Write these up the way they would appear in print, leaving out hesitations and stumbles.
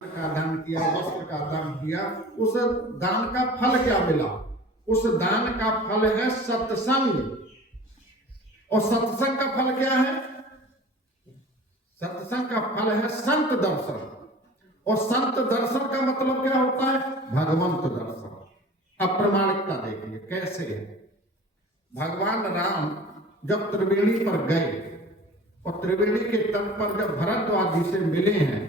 का दान किया, वस्त्र का दान किया, उस दान का फल क्या मिला? उस दान का फल है सत्संग। और सत्संग का फल क्या है? सत्संग का फल है संत दर्शन। और संत दर्शन का मतलब क्या होता है? भगवंत दर्शन। अप्रामाणिकता देखिए कैसे है। भगवान राम जब त्रिवेणी पर गए और त्रिवेणी के तट पर जब भरद्वाज जी से मिले हैं,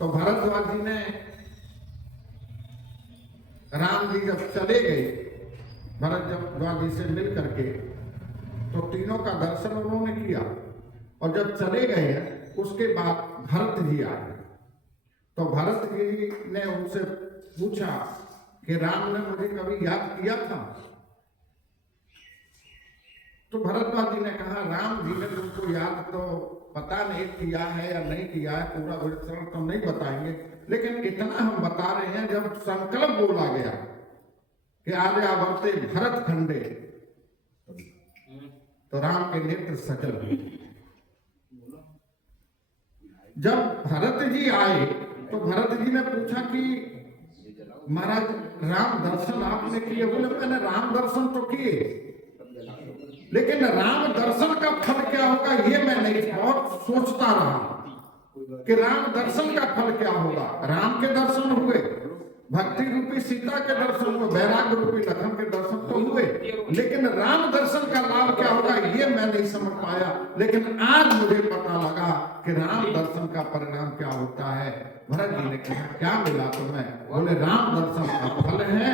तो भरद्वाज जी ने, राम जी जब चले गए भरद्वाज जी से मिल करके, तो तीनों का दर्शन उन्होंने किया। और जब चले गए उसके बाद भरत जी आए, तो भरत जी ने उनसे पूछा कि राम ने मुझे कभी याद किया था? तो भरद्वाज जी ने कहा, राम जी ने तुमको याद तो पता नहीं किया है या नहीं किया है, पूरा विवरण तो नहीं बताएंगे, लेकिन इतना हम बता रहे हैं, जब संकल्प बोला गया कि आर्यावर्ते भरत खंडे, तो राम के नेत्र सजल हुए। जब भरत जी आए तो भरत जी ने पूछा कि महाराज राम दर्शन आपने किए? बोले मैंने राम दर्शन तो किए, लेकिन राम दर्शन का फल क्या होगा ये मैं नहीं, बहुत सोचता रहा कि राम दर्शन का फल क्या होगा। राम के दर्शन हुए, भक्ति रूपी सीता के दर्शन हुए, वैराग्य रूपी लखन के दर्शन तो हुए, लेकिन राम दर्शन का लाभ क्या होगा ये मैं नहीं समझ पाया। लेकिन आज मुझे पता लगा कि राम दर्शन का परिणाम क्या होता है। भरत जी ने कहा क्या मिला तुम्हें? बोले राम दर्शन का फल है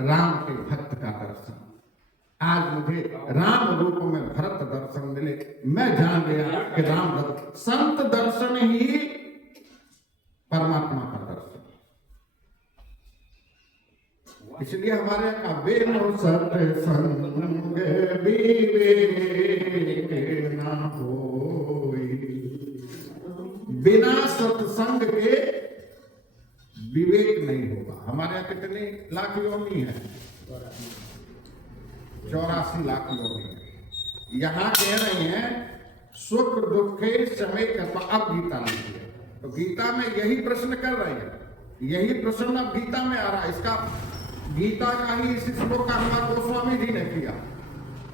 राम के भक्त का दर्शन। आज मुझे राम रूप में भरत दर्शन मिले, मैं जान गया कि राम दर्शन, संत दर्शन ही परमात्मा का दर्शन। इसलिए हमारे का बेनो सत्संग विवेक ना होई, बिना सत्संग के विवेक नहीं होगा। हमारे यहाँ कितने लाख योनि है? 84 लाख योनि है। यहाँ कह रहे हैं सुख दुखे समय कर्म। अब गीता लिखी है तो गीता में यही प्रश्न कर रहे हैं, यही प्रश्न अब गीता में आ रहा है। इसका गीता का ही इसी श्लोक का अनुवाद गोस्वामी जी ने किया।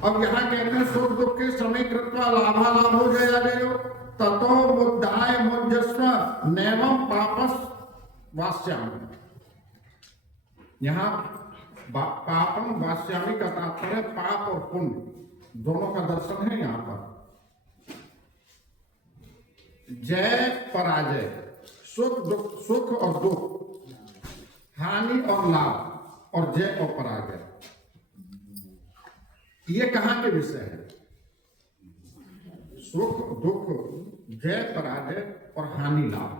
अब यहाँ कहते हैं सुख दुख के समय कृत्वा लाभा लाभो जया जयो ततो बुद्धाय मुजस्व नैवम पापस वास्याम। यहाँ पापम वास्यामी का तात्पर्य पाप और पुण्य दोनों का दर्शन है। यहाँ पर जय पराजय, सुख दुख, सुख और दुख, हानि और लाभ, और जय और पराजय, ये कहां के विषय है? सुख दुख, जय पराजय और हानि लाभ,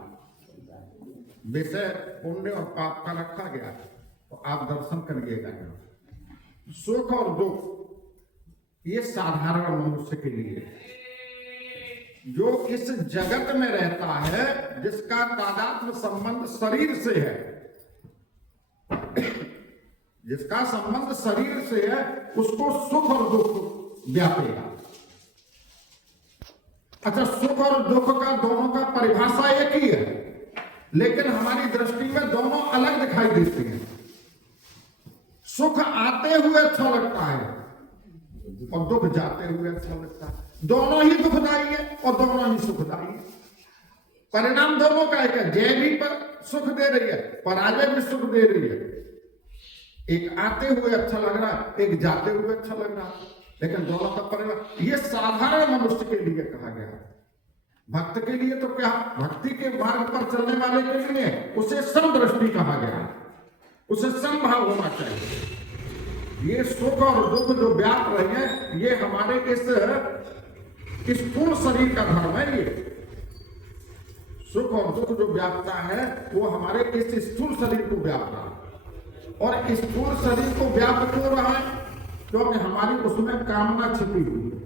विषय पुण्य और पाप का रखा गया है। तो आप दर्शन करिएगा। सुख और दुख ये साधारण मनुष्य के लिए, जो इस जगत में रहता है, जिसका तादात्म्य संबंध शरीर से है, जिसका संबंध शरीर से है, उसको सुख और दुख व्यापेगा। अच्छा, सुख और दुख का दोनों का परिभाषा एक ही है, लेकिन हमारी दृष्टि में दोनों अलग दिखाई देती हैं। सुख आते हुए अच्छा लगता है और दुख जाते हुए अच्छा लगता है। दोनों ही दुखदायी है और दोनों ही सुखदायी है। परिणाम दोनों का एक है। जय भी पर सुख दे रही है, पराजय भी सुख दे रही है। एक आते हुए अच्छा लग रहा है, एक जाते हुए अच्छा लग रहा है, लेकिन दोनों का परिणाम। ये साधारण मनुष्य के लिए कहा गया है। भक्त के लिए तो क्या, भक्ति के मार्ग पर चलने वाले के लिए उसे समदृष्टि कहा गया है, उसे समभाव होना चाहिए। ये सुख और दुख जो व्याप रहे हैं, ये हमारे इस स्थूल शरीर का धर्म है। ये सुख और दुख जो व्यापता है वो हमारे इस स्थूल शरीर को व्याप रहा है। और स्थूल शरीर को व्याप्त क्यों रहा है? क्योंकि हमारी उसमें कामना छिपी हुई है।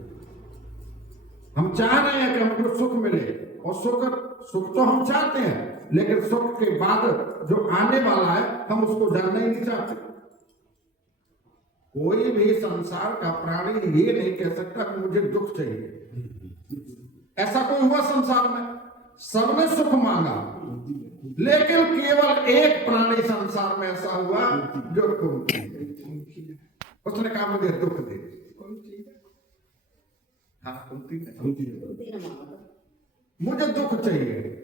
हम चाह रहे हैं कि हमको सुख मिले, और सुख तो हम चाहते हैं, लेकिन सुख के बाद जो आने वाला है हम उसको जानना ही नहीं चाहते। कोई भी संसार का प्राणी ये नहीं कह सकता कि मुझे दुख चाहिए। ऐसा कोई हुआ संसार में? सबने सुख मांगा, लेकिन केवल एक प्राणी संसार में ऐसा हुआ जो कुंती, उसने कहा मुझे दुख दे। हाँ कुंती ने मुझे दुख चाहिए।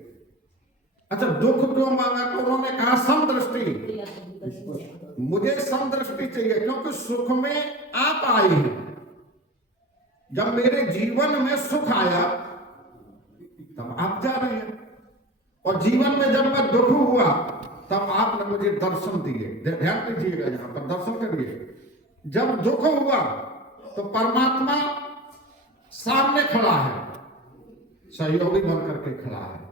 अच्छा दुख क्यों मांगा? तो उन्होंने कहा समदृष्टि, मुझे समदृष्टि चाहिए, क्योंकि सुख में आप आई हैं। जब मेरे जीवन में सुख आया तब आप जा रहे हैं, और जीवन में जब मैं दुख हुआ तब आपने मुझे दर्शन दिए। ध्यान दीजिएगा, यहां पर दर्शन करिए। जब दुख हुआ तो परमात्मा सामने खड़ा है, सहयोगी बनकर के खड़ा है।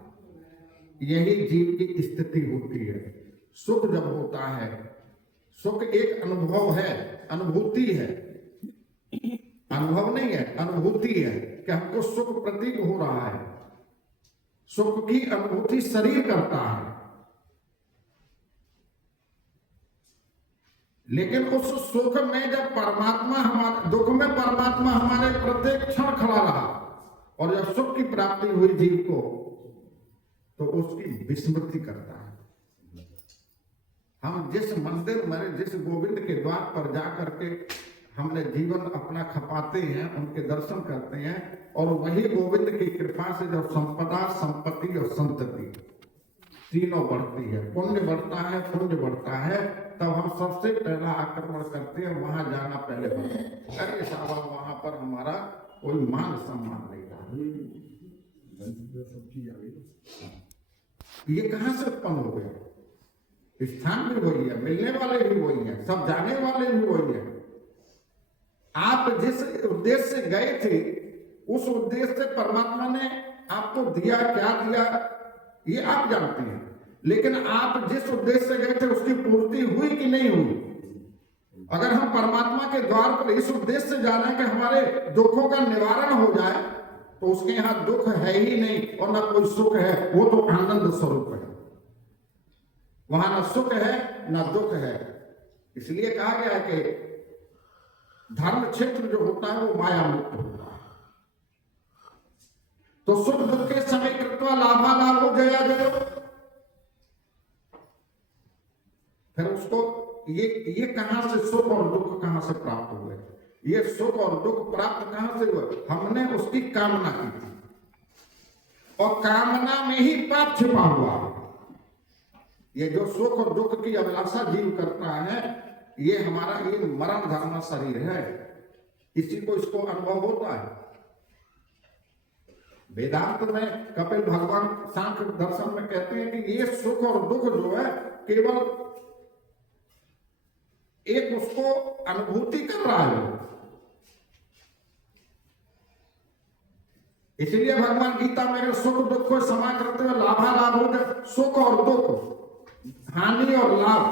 यही जीव की स्थिति होती है। सुख जब होता है, सुख एक अनुभव है, अनुभूति है, अनुभव नहीं है, अनुभूति है कि हमको सुख प्रतीत हो रहा है। सुख की अनुभूति शरीर करता है, लेकिन उस सुख में जब परमात्मा हमारे, दुख में परमात्मा हमारे प्रत्येक क्षण खड़ा रहा, और जब सुख की प्राप्ति हुई जीव को तो उसकी विस्मृति करता है। हम जिस मंदिर में, जिस गोविंद के द्वार पर जाकर के हमने जीवन अपना खपाते हैं, उनके दर्शन करते हैं, और वही गोविंद की कृपा से जब संपदा, संपत्ति और संतति तीनों बढ़ती है, पुण्य बढ़ता है, पुण्य बढ़ता है, तब हम सबसे पहला आक्रमण करते हैं, वहां जाना पहले बढ़ता है। अरे साहब वहां पर हमारा कोई मान सम्मान नहीं रहा। ये कहां से उत्पन्न हो गया? स्थान भी वही है, मिलने वाले भी वही है, सब जाने वाले भी वही है। आप जिस उद्देश्य से गए थे, उस उद्देश्य से परमात्मा ने आपको दिया, क्या दिया ये आप जानते हैं, लेकिन आप जिस उद्देश्य से गए थे उसकी पूर्ति हुई कि नहीं हुई? अगर हम परमात्मा के द्वार पर इस उद्देश्य से जा रहे हैं कि हमारे दुखों का निवारण हो जाए, तो उसके यहां दुख है ही नहीं और ना कोई सुख है, वो तो आनंद स्वरूप है। वहां ना सुख है ना दुख है। इसलिए कहा गया है कि धर्म क्षेत्र जो होता है वो माया मुक्त होता है। तो सुख दुख के समय कृत्वा लाभा लाभो जया जयो। फिर उसको ये कहां से सुख और दुख कहां से प्राप्त हुए? ये सुख और दुख प्राप्त कहां से हुए? हमने उसकी कामना की थी, और कामना में ही पाप छिपा हुआ है। ये जो सुख और दुख की अभिलाषा जीव करता है, ये हमारा ये मरण धर्म शरीर है, इसी को इसको अनुभव होता है। वेदांत में कपिल भगवान सांख्य दर्शन में कहते हैं कि ये सुख और दुख जो है केवल एक उसको अनुभूति कर रहा है। इसलिए भगवान गीता में अगर सुख दुख को समा करते हुए लाभा लाभ हो जाए, सुख और दुख, हानि और लाभ,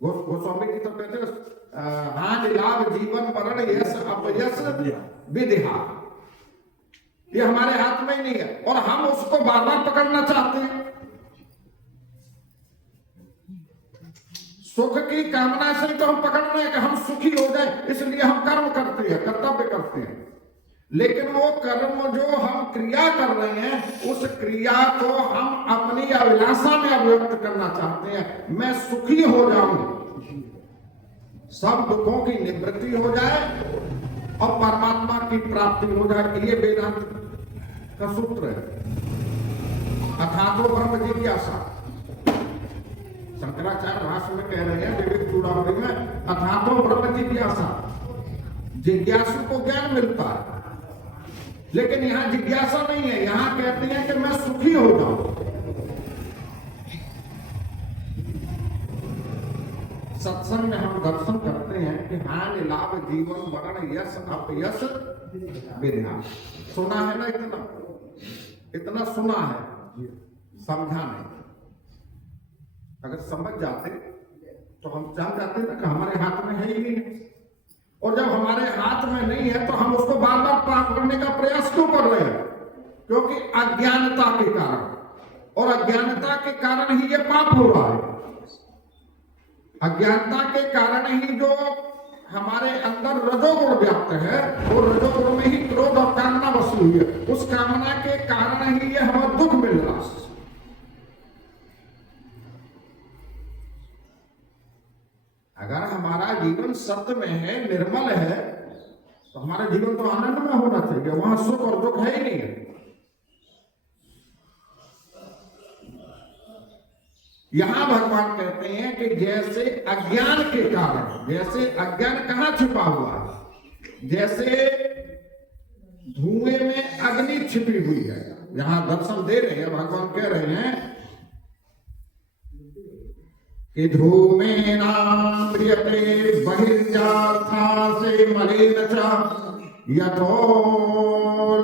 गोस्वामी जी तो कहते हैं हानि लाभ जीवन मरण यश अपयश विद्या, ये हमारे हाथ में ही नहीं है, और हम उसको बार बार पकड़ना चाहते हैं। सुख की कामना से तो हम पकड़ रहे हैं कि हम सुखी हो जाए, इसलिए हम कर्म करते हैं, कर्तव्य करते हैं। लेकिन वो कर्म जो हम क्रिया कर रहे हैं, उस क्रिया को हम अपनी अभिलाषा में अभिव्यक्त करना चाहते हैं। मैं सुखी हो जाऊं, सब दुखों की निवृत्ति हो जाए और परमात्मा की प्राप्ति हो जाए। ये वेदांत का सूत्र है। अथातो ब्रह्म जिज्ञासा, शंकराचार्य भाष्य में कह रहे हैं विवेक चूड़ामणि में, अथातो ब्रह्म जिज्ञासा, जिज्ञासु को ज्ञान मिलता है, लेकिन यहां जिज्ञासा नहीं है। यहां कहते हैं कि मैं सुखी हो जाऊं। सत्संग में हम दर्शन करते हैं कि हानि लाभ जीवन मरण यश अपयश विद्या। सुना है ना, इतना सुना है, समझा नहीं। अगर समझ जाते तो हम जान जाते ना कि हमारे हाथ में है ही नहीं, और जब हमारे हाथ में नहीं है तो हम उसको बार बार प्राप्त करने का प्रयास क्यों कर रहे हैं? क्योंकि अज्ञानता के कारण, और अज्ञानता के कारण ही ये पाप हो रहा है। अज्ञानता के कारण ही जो हमारे अंदर रजोगुण व्याप्त है, वो रजोगुण में ही क्रोध और कामना बसी हुई है। उस कामना के कारण ही ये हमें दुख मिल रहा है। जीवन सत्य में है, निर्मल है, तो हमारा जीवन तो आनंद में होना चाहिए, वहां सुख और दुख है ही नहीं है। यहां भगवान कहते हैं कि जैसे अज्ञान के कारण, जैसे अज्ञान कहां छिपा हुआ है, जैसे धुएं में अग्नि छिपी हुई है। यहां दर्शन दे रहे हैं, भगवान कह रहे हैं कि धूमेनाम्रियते बहिर्जाथा से मलिन च यथो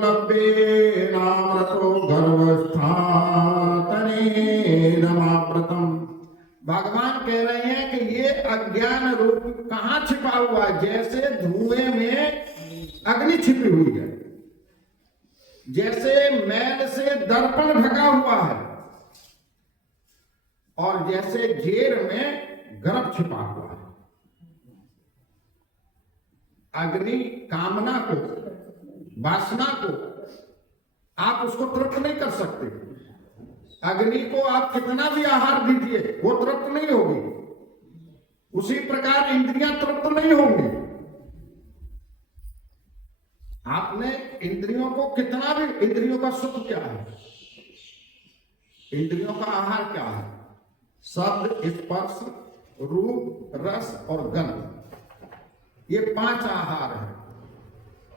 लभ्येनामृतो गर्भस्थातनेनमामृतम्। भगवान कह रहे हैं कि ये अज्ञान रूप कहां छिपा हुआ है, जैसे धुएं में अग्नि छिपी हुई है, जैसे मैल से दर्पण ढका हुआ है, और जैसे जेर में गर्भ छिपा हुआ है। अग्नि कामना को, वासना को आप उसको तृप्त नहीं कर सकते। अग्नि को आप कितना भी आहार दीजिए वो तृप्त नहीं होगी। उसी प्रकार इंद्रियां तृप्त नहीं होंगी। आपने इंद्रियों को कितना भी, इंद्रियों का सुख क्या है, इंद्रियों का आहार क्या है? शब्द, स्पर्श, रूप, रस और गंध, ये 5 आहार है।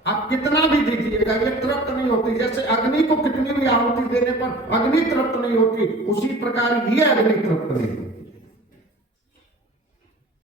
आप कितना भी दीजिएगा ये तृप्त नहीं होती। जैसे अग्नि को कितनी भी आहुति देने पर अग्नि तृप्त नहीं होती, उसी प्रकार ये अग्नि तृप्त नहीं होती।